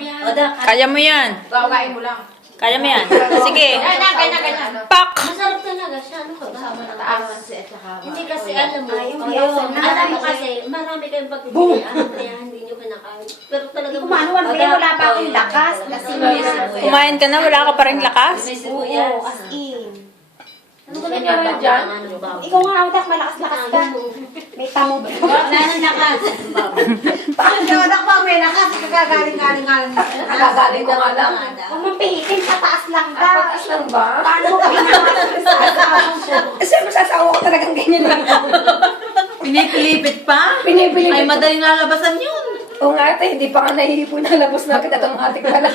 yan. Kaya mo yan. Gawagain mo lang. Kaya mo yan. Sige. Ganyan. Pak! Masarap talaga siya. Ano ka ba? Hindi kasi alam mo. Alam Alam mo kasi, marami kayong pagpipilian. Kaya hindi nyo kinakain. Pero talaga. Kumano man, pero wala pa akong lakas. Kumain ka na, wala ka pa rin lakas. Oo, as in. Ano ba nangyari dyan? Ikaw nga, Audak, malakas-lakas ka. May tamog. Wala nang lakas. Bakit ka, Audak, pa may lakas? Kagagaling-galing nga. Nagagaling ko nga lang. Huwag mong pihitin, pataas lang ka. Pataas lang ba? Paano mo ka pinakasin sa asawa ko? Kasi masasawa ko talagang ganyan lang. Pinipilipit pa? Pinipilipit. Ay, madaling lalabasan yun. Oo nga ate, hindi pa nga nahihipon na labos na kita itong ating pala.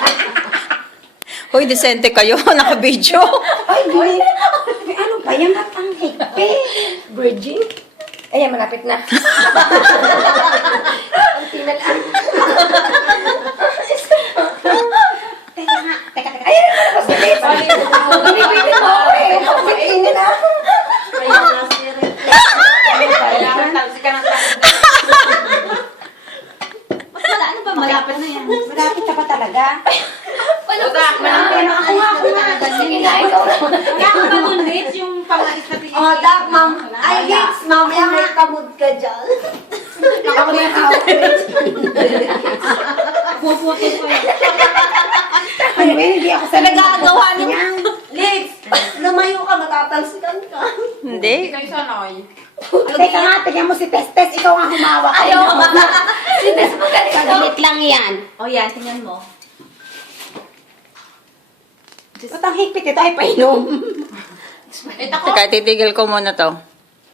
Hoy, desente kayo. Naka-video. Ay, hindi. Ano ba yan? At ang higpit. Virgin? Ayan, malapit na. Ang tinalaan. Teka nga, teka. Ayan, malabas na lips. Pinipitin mo ako eh. Pinipitin na. Kailangan talsik ka ng talsik. Ano ba? Malapit na yan. Malapit ka pa talaga. Utak, Pero ako nga. Sige na, ikaw naman. Kaya ako ba nun, Liz, yung pamalis na tingin? Oh, Dak, ma'am. Ay, Liz, mamaya may kamod ka dyan. Ako na yung hawak. Puputo ko yan. Ano ba, hindi ako sa Nagagawa niyo. Liz, lumayo ka, matatalsikan ka. Hindi. Hindi kayo sanoy. Teka nga, tingnan mo si Testes, ikaw ang humawak. Ayaw ka. Si Testes, magaling ka. Saglit lang yan. O yan, tingnan mo. Ba't ang higpit ito ay painom? Ito ko. Teka, titigil ko muna to.